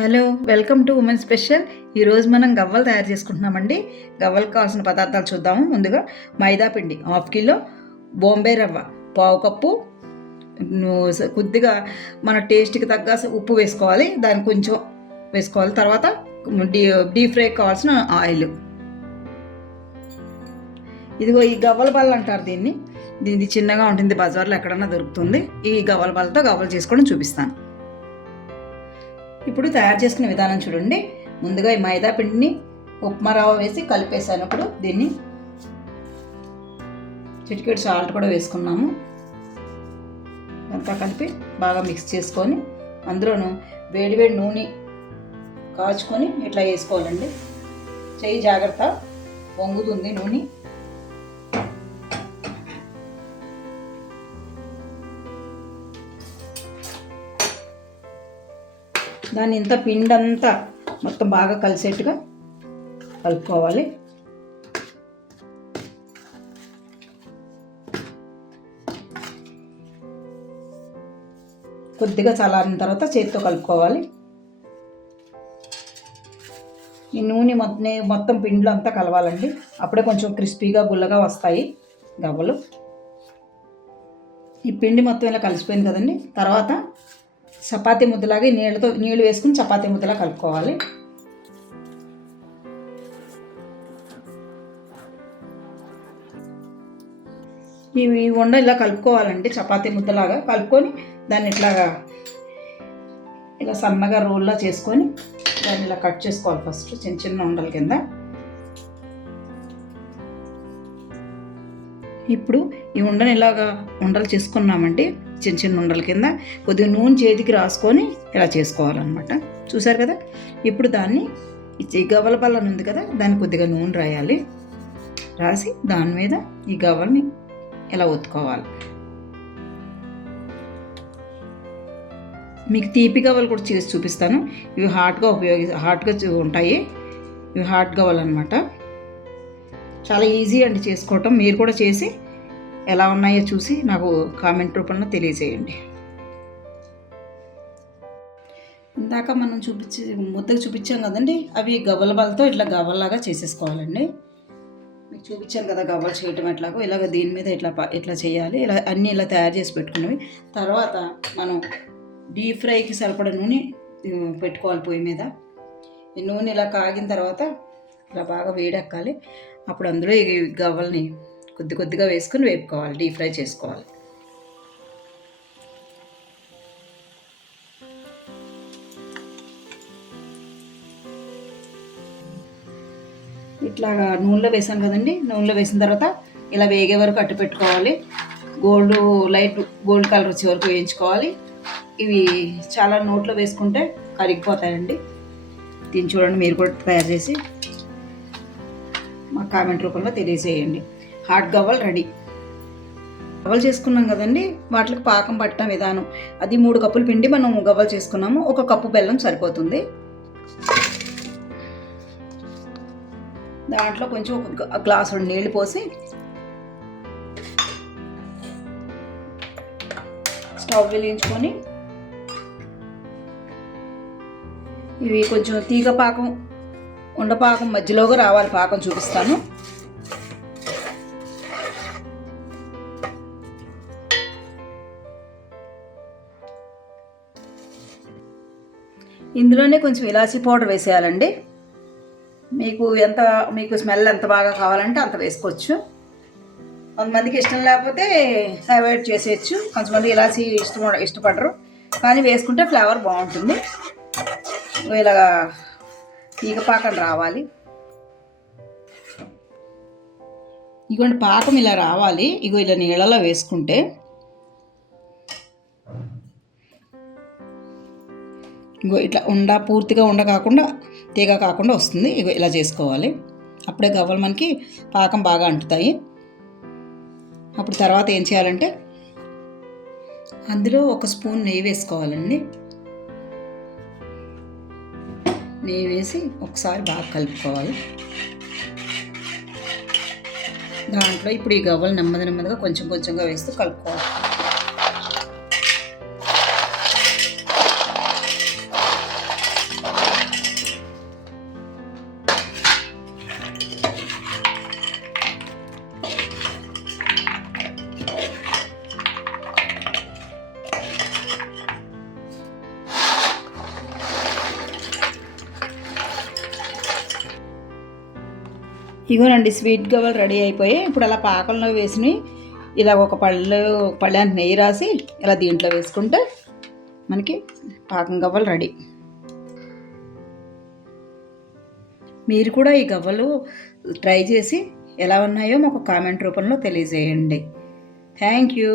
Hello, welcome to women special. ఈరోజు మనం గవ్వలు తయారు చేసుకుంటున్నామండి. గవ్వలకు కావాల్సిన పదార్థాలు చూద్దాము. ముందుగా మైదా పిండి 1/2 కిలో, బాంబే రవ్వ 1/2 కప్పు, కొద్దిగా మన టేస్ట్కి తగ్గ ఉప్పు వేసుకోవాలి, దాన్ని కొంచెం వేసుకోవాలి. తర్వాత డీప్ ఫ్రైకి కావాల్సిన ఆయిల్. ఇదిగో ఈ గవ్వల బల్ల అంటారు దీన్ని. దీన్ని చిన్నగా ఉంటుంది, బజార్లో ఎక్కడన్నా దొరుకుతుంది. ఈ గవ్వల బల్లతో గవ్వలు చేసుకోవడం చూపిస్తాను. ఇప్పుడు తయారు చేసుకునే విధానం చూడండి. ముందుగా ఈ మైదా పిండిని ఉప్మా రవ్వ వేసి కలిపేసాను. ఇప్పుడు దీన్ని చిటికెడు సాల్ట్ కూడా వేసుకున్నాము. అంతా కలిపి బాగా మిక్స్ చేసుకొని అందులోను వేడివేడి నూనె కాచుకొని ఇట్లా వేసుకోవాలండి. చెయ్యి జాగ్రత్త, వంగుతుంది నూనె. దాన్ని ఇంత పిండంతా మొత్తం బాగా కలిసేట్టుగా కలుపుకోవాలి. కొద్దిగా చల్లారిన తర్వాత చేతితో కలుపుకోవాలి. ఈ నూనె మొత్తం పిండిలో అంతా కలవాలండి. అప్పుడే కొంచెం క్రిస్పీగా గుల్లగా వస్తాయి గవ్వలు. ఈ పిండి మొత్తం ఇలా కలిసిపోయింది కదండి. తర్వాత చపాతీ ముద్దలాగా నీళ్ళు వేసుకుని చపాతీ ముద్దలా కలుపుకోవాలి. ఇవి ఉండ ఇలా కలుపుకోవాలండి. చపాతీ ముద్దలాగా కలుపుకొని దాన్ని ఇలా సన్నగా రోల్లా చేసుకొని దాన్ని ఇలా కట్ చేసుకోవాలి. ఫస్ట్ చిన్న చిన్న ఉండల కింద. ఇప్పుడు ఈ ఉండని ఉండలు చేసుకున్నామంటే చిన్న చిన్న ఉండల కింద కొద్దిగా నూనె చేతికి రాసుకొని ఇలా చేసుకోవాలన్నమాట. చూసారు కదా. ఇప్పుడు దాన్ని ఈ గవ్వల బల్ల ఉంది కదా, దాన్ని కొద్దిగా నూనె రాయాలి. రాసి దాని మీద ఈ గవ్వల్ని ఇలా ఒత్తుకోవాలి. మీకు తీపి గవ్వలు కూడా చేసి చూపిస్తాను. ఇవి హాట్గా ఉంటాయి. ఇవి హాట్ గవ్వలు అనమాట. చాలా ఈజీ అండి చేసుకోవటం. మీరు కూడా చేసి ఎలా ఉన్నాయో చూసి నాకు కామెంట్ రూపంలో తెలియజేయండి. ఇందాక మనం ముద్దకు చూపించాం కదండి, అవి గవ్వల బలతో ఇట్లా గవ్వల్లాగా చేసేసుకోవాలండి. మీకు చూపించాను కదా గవ్వలు చేయటం ఎట్లాగో. ఇలాగ దీని మీద ఇట్లా చేయాలి. ఇలా అన్నీ ఇలా తయారు చేసి పెట్టుకున్నవి. తర్వాత మనం డీప్ ఫ్రైకి సరిపడా నూనె పెట్టుకోవాలి పొయ్యి మీద. ఈ నూనె ఇలా కాగిన తర్వాత ఇలా బాగా వేడెక్కాలి. అప్పుడు అందులో ఈ గవ్వల్ని కొద్దిగా వేసుకొని వేపుకోవాలి, డీప్ ఫ్రై చేసుకోవాలి. ఇట్లాగా నూనెలో వేసాను కదండి. నూనెలో వేసిన తర్వాత ఇలా వేగే వరకు అట్టు పెట్టుకోవాలి. లైట్ గోల్డ్ కలర్ వచ్చే వరకు వేయించుకోవాలి. ఇవి చాలా నోట్లో వేసుకుంటే కరిగిపోతాయండి. దీన్ని చూడండి, మీరు కూడా తయారు చేసి మా కామెంట్ రూపంలో తెలియజేయండి. హాట్ గవ్వలు రెడీ. గవ్వలు చేసుకున్నాం కదండి, వాటికి పాకం పట్టడం విధానం అది. 3 కప్పుల పిండి మనం గవ్వలు చేసుకున్నాము. 1 కప్పు బెల్లం సరిపోతుంది. దాంట్లో కొంచెం 1 గ్లాసు నీళ్ళు పోసి స్టవ్ వెలిగించుకొని ఇవి కొంచెం తీగ పాకం, ఉండపాకం మధ్యలోగా రావాలి. పాకం చూపిస్తాను. ఇందులోనే కొంచెం ఇలాచీ పౌడర్ వేసేయాలండి. మీకు స్మెల్ ఎంత బాగా కావాలంటే అంత వేసుకోవచ్చు. కొంతమందికి ఇష్టం లేకపోతే అవాయిడ్ చేసేయచ్చు. కొంతమంది ఇలాచీ ఇష్టపడరు, కానీ వేసుకుంటే ఫ్లేవర్ బాగుంటుంది. ఇలాగా తీగ పాకం రావాలి. ఇగోండి పాకం ఇలా రావాలి. ఇలా నీళ్ళలో వేసుకుంటే ఇట్లా పూర్తిగా కాకుండా తీగ కాకుండా వస్తుంది. ఇలా చేసుకోవాలి. అప్పుడే గవ్వలు మనకి పాకం బాగా అంటుతాయి. అప్పుడు తర్వాత ఏం చేయాలంటే అందులో 1 స్పూన్ నెయ్యి వేసుకోవాలండి. నెయ్యి వేసి ఒకసారి బాగా కలుపుకోవాలి. దాంట్లో ఇప్పుడు ఈ గవ్వలు నెమ్మదిగా కొంచెంగా వేస్తూ కలుపుకోవాలి. ఇగోనండి స్వీట్ గవ్వలు రెడీ అయిపోయి ఇప్పుడు అలా పాకంలో వేసి ఇలా ఒక పళ్ళానికి నెయ్యి రాసి ఇలా దీంట్లో వేసుకుంటే మనకి పాకం గవ్వలు రెడీ. మీరు కూడా ఈ గవ్వలు ట్రై చేసి ఎలా ఉన్నాయో మాకు కామెంట్ రూపంలో తెలియజేయండి. Thank you.